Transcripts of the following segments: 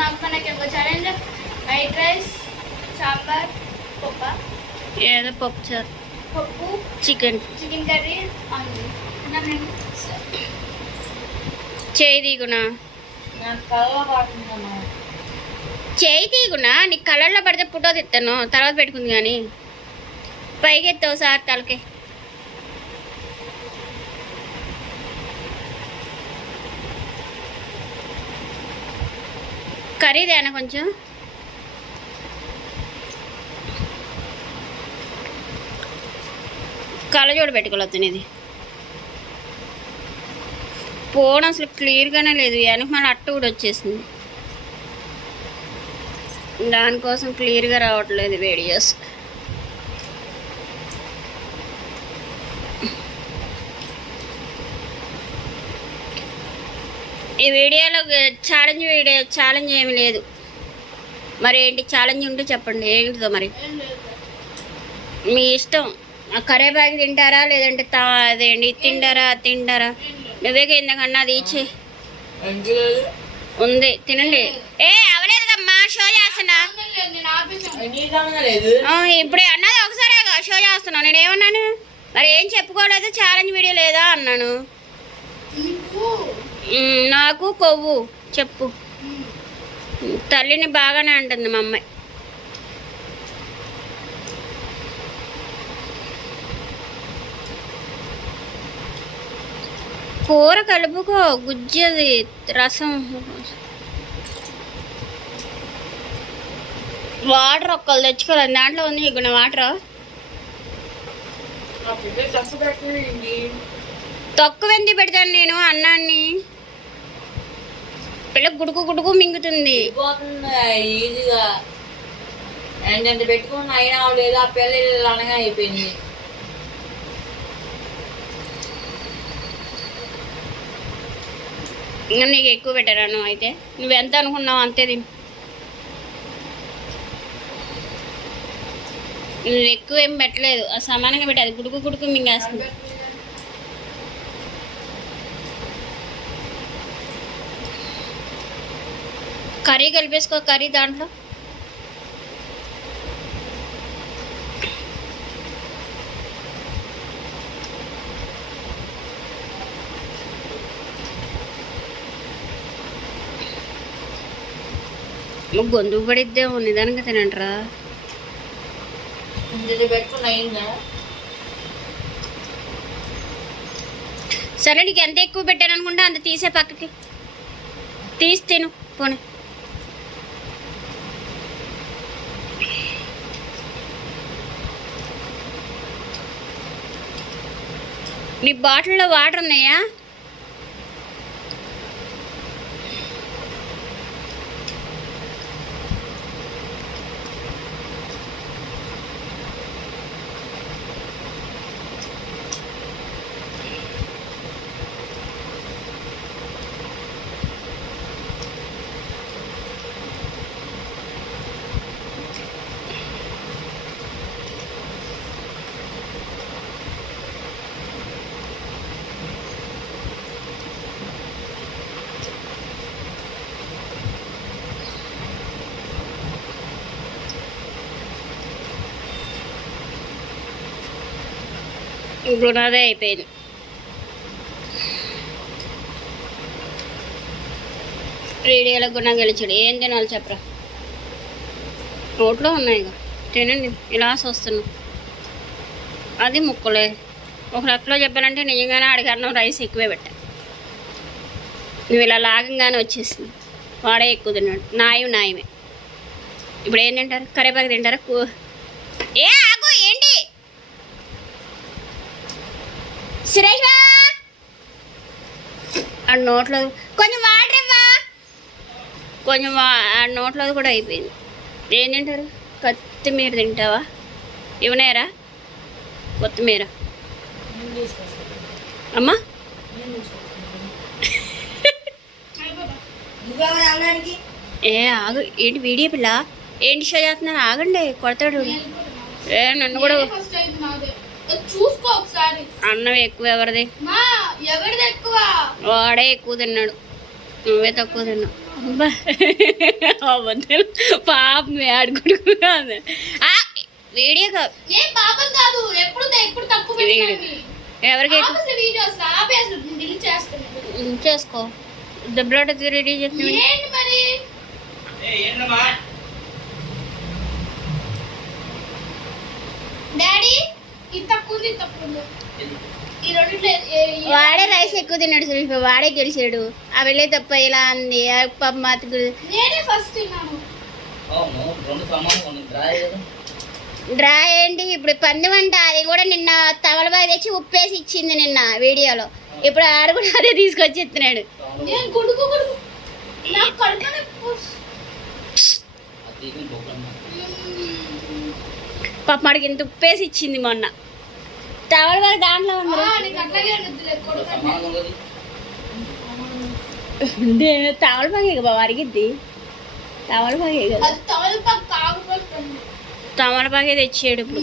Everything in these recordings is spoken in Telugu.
నాకు ఛాలెంజ్ వైట్ రైస్ సాంబార్ పప్ప? ఏదో పప్పు చారు. పప్పు చికెన్. చికెన్ కర్రీ చేయి తీగునా? చేయి తీగునా? నీకు కళ్ళల్లో పడితే ఫోటో తిట్టాను తర్వాత పెట్టుకుంది కానీ. పైకి ఎత్తావు సార్ తలకి. కర్రీదేనా కొంచెం? కళ్ళజోడు పెట్టుకోలేదు ఇది. ఫోన్ అసలు క్లియర్గానే లేదు. వెనక మళ్ళీ అట్ట కూడా వచ్చేసింది. దానికోసం క్లియర్గా రావట్లేదు వీడియోస్. ఈ వీడియోలో ఛాలెంజ్ వీడియో ఛాలెంజ్ ఏమి లేదు. మరి ఏంటి ఛాలెంజ్ ఉంటే చెప్పండి ఏంటిదో మరి? మీ ఇష్టం. ఆ కరేపాకు తింటారా లేదంటే తా అదేంటి తింటారా తింటారా? నువ్వే ఇంతకన్నా అది ఇచ్చే. ఉంది తినండి. ఏ అవలేదమ్మా షో చేస్తున్నా. ఇప్పుడే అన్నది ఒకసారి షో చేస్తున్నాను నేను ఏమన్నాను మరి ఏం చెప్పుకోలేదు ఛాలెంజ్ వీడియో లేదా అన్నాను. నీకు కొవ్వు చెప్పు. తల్లిని బాగానే అంటుంది మా అమ్మాయి. కూర కలుపుకో గుజ్జది రసం. వాటర్ ఒక్కలు తెచ్చుకోవాలి దాంట్లో ఉంది ఇక్కడ వాటర్? తక్కువ ఎందుకు పెడతాను నేను అన్నాన్ని? పిల్ల గుడుకు గుడుకు మింగుతుంది. ఈజీగా. అయినా లేదు ఆ పిల్ల అనగా అయిపోయింది. ఇంకా నీకు ఎక్కువ పెట్టరాను అయితే? నువ్వు ఎంత అనుకున్నావు అంతే తిను. నువ్వు ఎక్కువ ఏం పెట్టలేదు. ఆ సమానంగా పెట్టాలి గుడుకు గుడుకు మింగేస్తుంది. కర్రీ కలిపేసుకో కర్రీ దాంట్లో. గొంతుకు పడిద్దేమో నిదానంగా తినంటరా. సరే నీకు ఎంత ఎక్కువ పెట్టాను అనుకుంటే అంత తీసే పక్కకి. తీసి తిను పోనీ. నీ బాటిల్లో వాటర్ ఉన్నాయా? ఇప్పుడు నాదే అయిపోయింది. రేడియోలో గుణం గెలిచాడు. ఏం తినాలి చెప్పరా? రోడ్లో ఉన్నాయి ఇక తినండి. ఇలా వస్తున్నాం అది ముక్కలే. ఒక లెక్కలో చెప్పానంటే నిజంగానే అడిగాను రైస్ ఎక్కువే పెట్టా. నువ్వు ఇలా లాగంగానే వచ్చేసింది వాడే ఎక్కువ తిన్నాడు. నాయం నాయమే. ఇప్పుడు ఏం తింటారు? కరేపాకు తింటారా? ఏ ఆగు ఏంటి సురేష్ ఆ నోట్లో కొంచెం వాటర్ ఇవ్వా కొంచెం వా- ఆ నోట్లో కూడా అయిపోయింది. ఏం తింటారు? కొత్తిమీర తింటావా? ఇవనేరా కొత్తిమీర. అమ్మా. ఏ ఆగు. ఏంటి వీడియో పిల్ల? ఏంటి షో చేస్తున్నారు? ఆగండి. కొడతాడు. ఏ నన్ను కూడా చూసుకో ఒకసారి. అన్నం ఎక్కువ ఎవరిది? మా ఎవరిది ఎక్కువ? వాడే ఎక్కువ తిన్నాడు. నువ్వే తక్కువ తిన్నావు. పాపం ఆడుకుంటూ వీడియో పాపం కాదు. ఎప్పుడు ఎప్పుడు తక్కువ ఎవరికి? చేసుకో? దెబ్బలాట రెడీ డాడీ? వాడే రైస్ ఎక్కువ తిన్నాడు సురేష్ బాబు వాడే గెలిచాడు. ఆ వెళ్ళే తప్ప ఇలా అంది? పాప కదా డ్రా ఏంటి? ఇప్పుడు పందెం అంట అది కూడా నిన్న తవలబాయి తెచ్చి ఉప్పేసి ఇచ్చింది నిన్న వీడియోలో. ఇప్పుడు ఆడు కూడా అదే తీసుకొచ్చి ఇస్తున్నాడు నేను గుడుకు గుడుకు నాకు కడుపు నొప్పి వస్తుంది. అది తీసిన పోకుండా పాప వాడికి ఇంత ఉప్పేసి ఇచ్చింది మొన్న. తవలబాయి దాంట్లో ఉంది ఉన్నది తవలబాగే కదా అరిగిద్ది కదా తెచ్చాడు ఇప్పుడు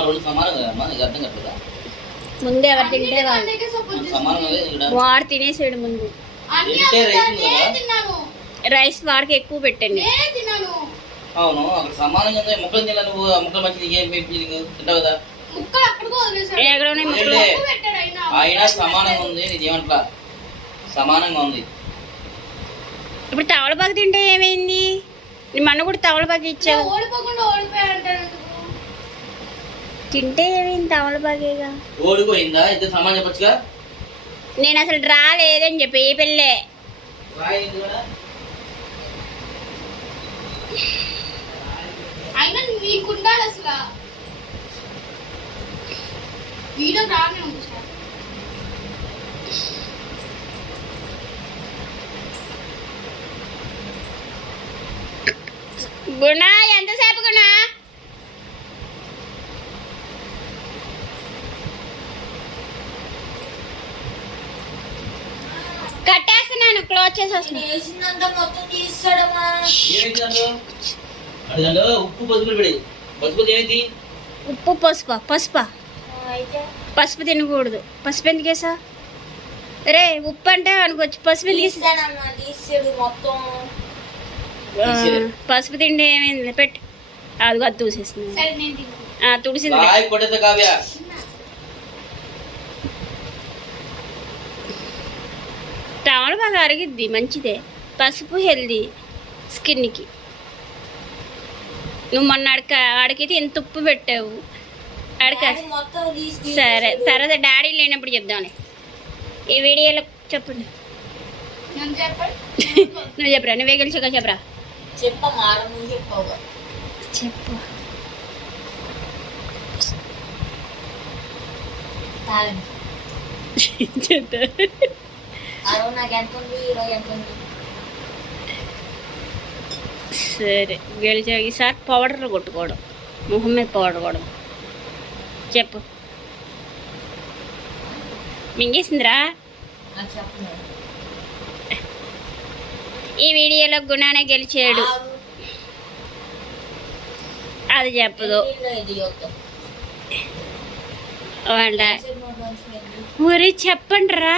రెండు సమానం కదా నీకు అర్థం కట్టదా ముందు ఎవరు తింటే వాడు తినేసాడు ముందు. రైస్ వాడికి ఎక్కువ పెట్టండి. అవును అక్కడ సమానంగా ముక్కలు తిన్నా నువ్వు? ముక్కలు మంచిది ఏం తింటావు కదా? అయినా సమానంగా ఉంది సమానంగా ఉంది. ఇప్పుడు తవలపాకు తింటే ఏమైంది? నీ మన కూడా తవలపాకు ఇచ్చావు? తింటే ఏమైంది తవలపాకేగా ఓడిపోయిందా? ఇద్దరు సమానం చెప్పొచ్చుగా నేను అసలు డ్రా లేదని చెప్పి ఏ పెళ్ళే? అయినా నీకుండాలి అసలు. వీడియో రానే ఉంది సార్. గుణ ఎంతసేపు గుణ? ఉప్పు ఏమైంది పసుప పసుప పసుపు? తినకూడదు. పసుపు ఎందుకు వేసా? రే ఉప్పు అంటే అనుకోవచ్చు. పసుపు పసుపు తిండి ఏమైంది? పెట్టు. అది అది తూసేస్తుంది. సరే నేను తిన్నాను ఆ, తుడిసింది బాగా అరిగిద్ది మంచిదే. పసుపు హెల్దీ స్కిన్కి. నువ్వు మొన్న అడక ఆడికైతే ఎంత ఉప్పు పెట్టావు? అడక సరే తర్వాత డాడీ లేనప్పుడు చెప్దాంలే ఈ వీడియోలో చెప్పండి. నువ్వు చెప్పరా నువ్వే గెలిచాక చెప్పరా? చెప్పు. చెప్తా. సరే గెలిచా ఈసారి పౌడర్లు కొట్టుకోవడం మొహం మీద పౌడర్ కొడడం చెప్పు మింగేసిందిరా ఈ వీడియోలో గుణానే గెలిచాడు. అది చెప్పదు. వాళ్ళ. ఊరి చెప్పండి రా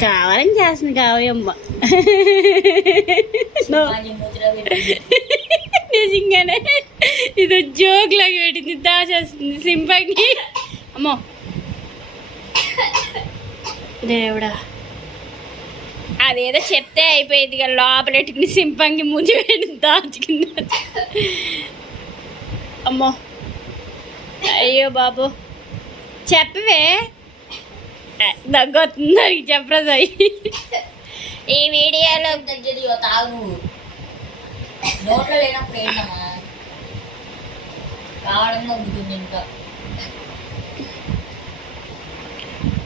కావాలని చేస్తుంది కావయమ్మ. నిజంగానే. ఇది జోక్ లాగా పెట్టింది. దాచేస్తుంది సింపంగి అమ్మో. దేవుడా. అదేదో చెప్తే అయిపోయింది కదా లోపలెట్టుకుని సింపంగి ముందు పెట్టి దాచుకుంది. అమ్మో. అయ్యో బాబు. చెప్పవే. దగ్గొస్తుంది చెప్పరా సాయి. ఈ వీడియోలో దగ్గర తాగు. నోట్లో లేనప్పుడు ఏంటమ్మా కావడంగా ఉంటుంది ఇంకా.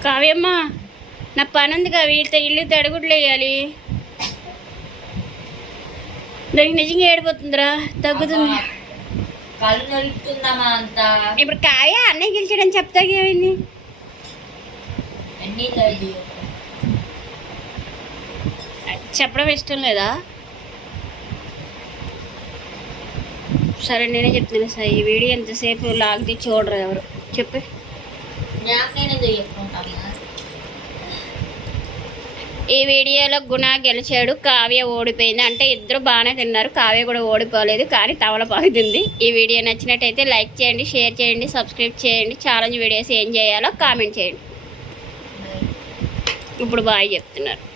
కావ్యమ్మ నా పని ఉంది కా వీళ్ళతో ఇల్లు తడుగుడ్లు వేయాలి. దానికి నిజంగా ఏడిపోతుందిరా తగ్గుతుంది. కళ్ళు నలుపుతుందమ్మా అంత. ఇప్పుడు కావ్య అన్నయ్య గెలిచాడని చెప్తాకి ఏమైంది అన్నీ లేదు చెప్పడం ఇష్టం లేదా? సరే నేనే చెప్తాను సార్ ఈ వీడియో ఎంతసేపు లాగితే చూడరు ఎవరు. చెప్పి. ఈ వీడియోలో గుణ గెలిచాడు కావ్య ఓడిపోయింది. అంటే ఇద్దరు బాగానే తిన్నారు కావ్య కూడా ఓడిపోలేదు కానీ తవలపాకు ఈ వీడియో నచ్చినట్టయితే లైక్ చేయండి షేర్ చేయండి సబ్స్క్రైబ్ చేయండి. ఛాలెంజ్ వీడియోస్ ఏం చేయాలో కామెంట్ చేయండి. ఇప్పుడు బాయ్ చెప్తున్నారు.